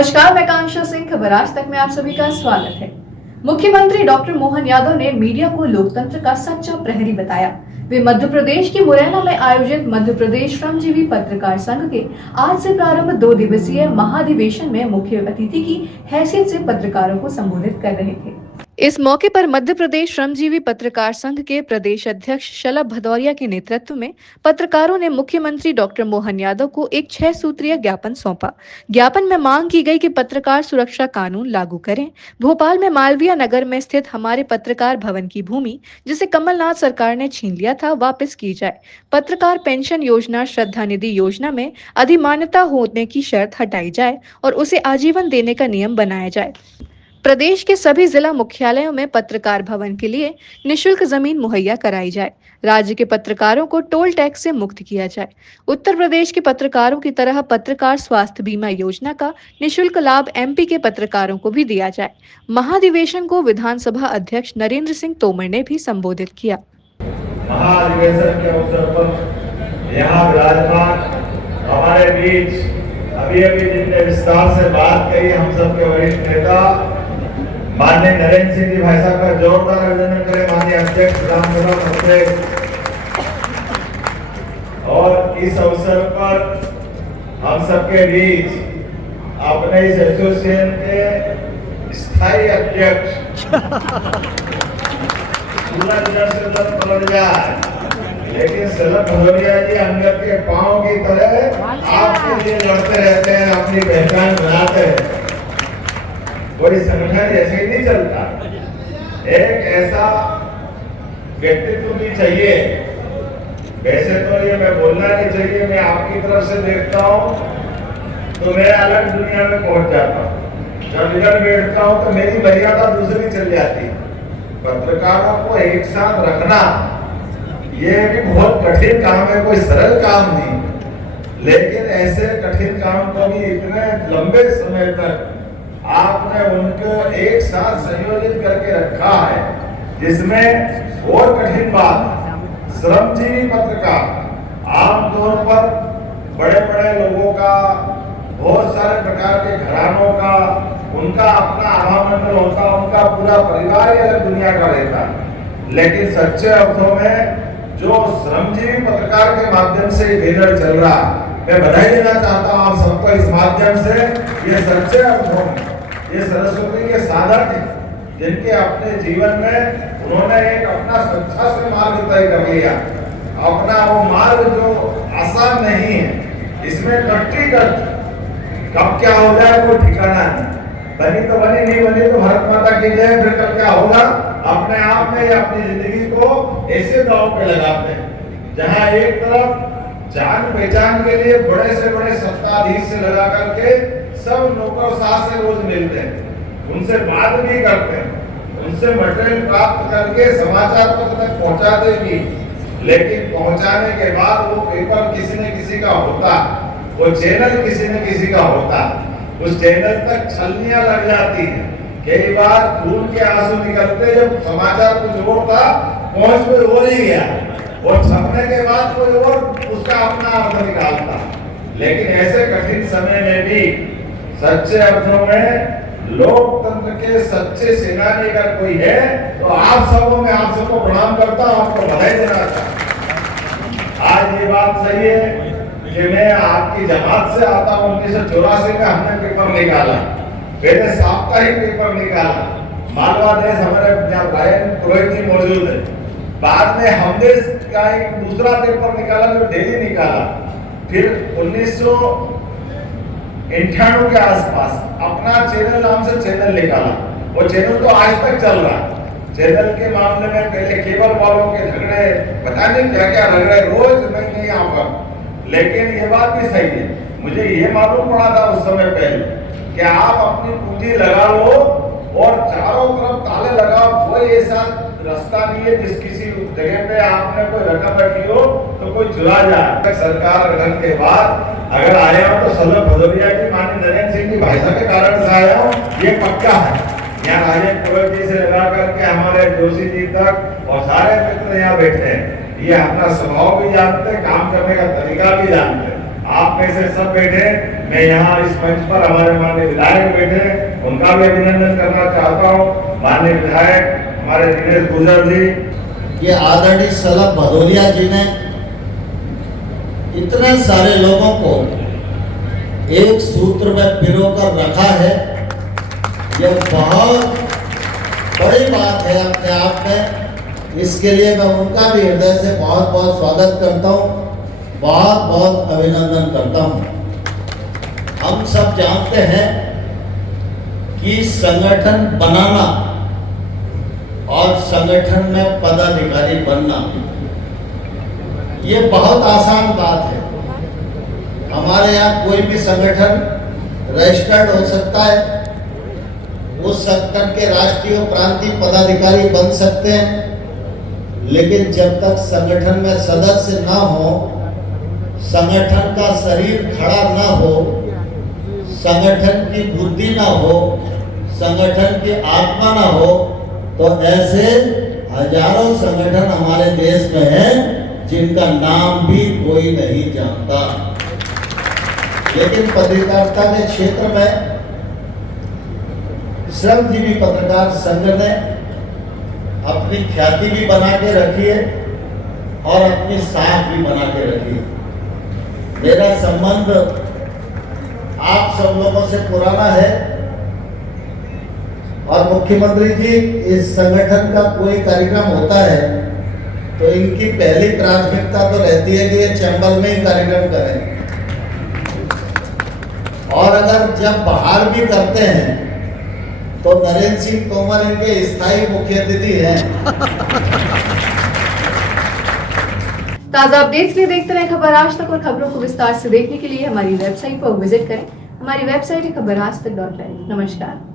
नमस्कार, मैं कांक्षा सिंह। खबर आज तक में आप सभी का स्वागत है। मुख्यमंत्री डॉक्टर मोहन यादव ने मीडिया को लोकतंत्र का सच्चा प्रहरी बताया। वे मध्य प्रदेश के मुरैना में आयोजित मध्य प्रदेश श्रमजीवी पत्रकार संघ के आज से प्रारंभ 2 दिवसीय महाधिवेशन में मुख्य अतिथि की हैसियत से पत्रकारों को संबोधित कर रहे थे। इस मौके पर मध्य प्रदेश श्रमजीवी पत्रकार संघ के प्रदेश अध्यक्ष शलभ भदौरिया के नेतृत्व में पत्रकारों ने मुख्यमंत्री डॉक्टर मोहन यादव को एक 6 सूत्रीय ज्ञापन सौंपा। ज्ञापन में मांग की गई कि पत्रकार सुरक्षा कानून लागू करें। भोपाल में मालवीय नगर में स्थित हमारे पत्रकार भवन की भूमि, जिसे कमलनाथ सरकार ने छीन लिया था, वापस की जाए। पत्रकार पेंशन योजना, श्रद्धा निधि योजना में अधिमान्यता होने की शर्त हटाई जाए और उसे आजीवन देने का नियम बनाया जाए। प्रदेश के सभी जिला मुख्यालयों में पत्रकार भवन के लिए निशुल्क जमीन मुहैया कराई जाए। राज्य के पत्रकारों को टोल टैक्स से मुक्त किया जाए। उत्तर प्रदेश के पत्रकारों की तरह पत्रकार स्वास्थ्य बीमा योजना का निशुल्क लाभ एमपी के पत्रकारों को भी दिया जाए। महाधिवेशन को विधानसभा अध्यक्ष नरेंद्र सिंह तोमर ने भी संबोधित किया। महाधिवेशन के अवसर पर यहाँ विराजमान हमारे बीच अभी जिनने विस्तार से बात कही, हम सबके वरिष्ठ नेता माननीय नरेंद्र सिंह जी भाई साहब का जोरदार अभिनंदन करें। माननीय अध्यक्ष रामचंद्र खत्रे, और इस अवसर पर हम सबके बीच अपने इस एसोसिएशन के स्थायी अध्यक्ष पूरा जन पलट जाए, लेकिन शलभ भदौरिया जी अंगद के पांव की तरह आपके लिए लड़ते रहते हैं, अपनी पहचान बनाते हैं। कोई संगठन ऐसे ही नहीं चलता, एक ऐसा व्यक्तित्व भी चाहिए। वैसे तो ये मैं बोलना नहीं चाहिए, मैं आपकी तरफ से देखता हूँ तो मैं अलग दुनिया में पहुंच जाता हूँ। जब इधर बैठता हूँ तो मेरी मर्यादा दूसरी चल जाती है। पत्रकारों को एक साथ रखना ये भी बहुत कठिन काम है, कोई सरल काम नहीं। लेकिन ऐसे कठिन काम को भी इतने लंबे समय तक आपने उनको एक साथ संयोजित करके रखा है, जिसमें और कठिन बात, श्रमजीवी पत्रकार आमतौर पर बड़े बड़े लोगों का, बहुत सारे प्रकार के घरानों का, उनका अपना आभामंडल होता, उनका पूरा परिवार ही अलग दुनिया का रहता। लेकिन सच्चे अर्थों में जो श्रमजीवी पत्रकार के माध्यम से बैनर चल रहा, मैं बधाई देना चाहता हूं आप सबको इस माध्यम से। ये सच्चे अर्थों में ये सरस्वती के साधक हैं, जिनके अपने जीवन में उन्होंने एक अपना सच्चा से मार्ग तय कर लिया। अपना वो मार्ग जो आसान नहीं है, इसमें कब क्या हो जाए कोई ठिकाना नहीं। बनी तो बनी, नहीं बनी तो भारत माता की जय। फिर कब क्या होगा, अपने आप में अपनी जिंदगी को ऐसे दांव पे लगाते हैं जहां एक तरफ जान पहचान के लिए बड़े से बड़े सत्ताधीश से लगा करके सब नौकरशाह से रोज मिलते हैं, उनसे बात भी करते हैं, उनसे मटेरियल प्राप्त करके समाचार पत्र तक पहुंचाते भी। लेकिन पहुंचाने के बाद वो पेपर किसी न किसी का होता, वो चैनल किसी न किसी का होता, उस चैनल तक छलनियां लग जाती है। कई बार खून के आंसू निकलते, जब समाचार कुछ और था, पहुंच कोई और ही गया, और छपने के बाद कोई और उसका अपना अर्थ निकालता। लेकिन ऐसे कठिन समय में भी सच्चे अर्थों में लोकतंत्र के सच्चे सेनानी अगर कोई है तो आप सबको प्रणाम करता हूं, आपको बधाई देना चाहता हूं। आज ये बात सही है कि मैं आपकी जमात से आता हूं। 1984 में हमने पेपर निकाला, पहले साप्ताहिक पेपर निकाला। मालवा देश हमारे ब्रायन पुरोहित जी मौजूद है। बाद में हमने का एक दूसरा पेपर निकाला जो डेली निकाला। फिर 1998 के आसपास अपना चैनल नाम से चैनल निकाला। वो चैनल तो आज तक चल रहा है। चैनल के मामले में पहले केबल वालों के झगड़े, पता नहीं क्या क्या झगड़े, रोज नहीं यहाँ पर। लेकिन ये बात भी सही है, मुझे ये मालूम पड़ा था उस समय पहले कि आप अपनी पूंजी लगा लो और चारों तरफ ताले लगाओ, कोई ऐसा रास्ता नहीं है जिस किसी जगह पे आपने कोई रकम रखी हो तो कोई चुरा जाए। सरकार गठन के बाद अगर आया हूं तो शलभ भदौरिया जी, माननीय नरेंद्र सिंह जी भाई साहब के कारण से आया हूं, ये पक्का है। यहाँ राजेश पुरोहित जी से लगा करके हमारे जोशी जी तक और सारे मित्र यहाँ बैठे हैं, ये अपना स्वभाव भी जानते हैं, काम करने का तरीका भी जानते हैं। आप में से सब बैठे, मैं यहाँ इस मंच पर हमारे माननीय विधायक बैठे, उनका भी अभिनंदन करना चाहता हूँ। माननीय विधायक हमारे दिनेश गुजर जी, ये आदरणीय सलभ भदौरिया जी ने इतने सारे लोगों को एक सूत्र में पिरोकर रखा है, यह बहुत बड़ी बात है अपने आप में। इसके लिए मैं उनका भी हृदय से बहुत बहुत स्वागत करता हूँ, बहुत बहुत अभिनंदन करता हूँ। हम सब जानते हैं कि संगठन बनाना और संगठन में पदाधिकारी बनना ये बहुत आसान बात है। हमारे यहाँ कोई भी संगठन रजिस्टर्ड हो सकता है, उस संगठन के राष्ट्रीय प्रांतीय पदाधिकारी बन सकते हैं, लेकिन जब तक संगठन में सदस्य ना हो, संगठन का शरीर खड़ा ना हो, संगठन की बुद्धि ना हो, संगठन की आत्मा ना हो, तो ऐसे हजारों संगठन हमारे देश में हैं जिनका नाम भी कोई नहीं जानता। लेकिन पत्रकारिता के क्षेत्र में श्रमजीवी पत्रकार संघ ने अपनी ख्याति भी बना के रखी है और अपनी साख भी बना के रखी है। मेरा संबंध आप सब लोगों से पुराना है और मुख्यमंत्री जी इस संगठन का कोई कार्यक्रम होता है तो इनकी पहली प्राथमिकता तो रहती है कि ये चैम्बर में ही कार्यक्रम करें, और अगर जब बाहर भी करते हैं तो नरेंद्र सिंह तोमर इनके स्थायी मुख्य अतिथि हैं। ताज़ा अपडेट्स के लिए देखते रहे खबर आज तक, और खबरों को विस्तार से देखने के लिए हमारी वेबसाइट पर विजिट करें। हमारी वेबसाइट है खबराजतक.in। नमस्कार।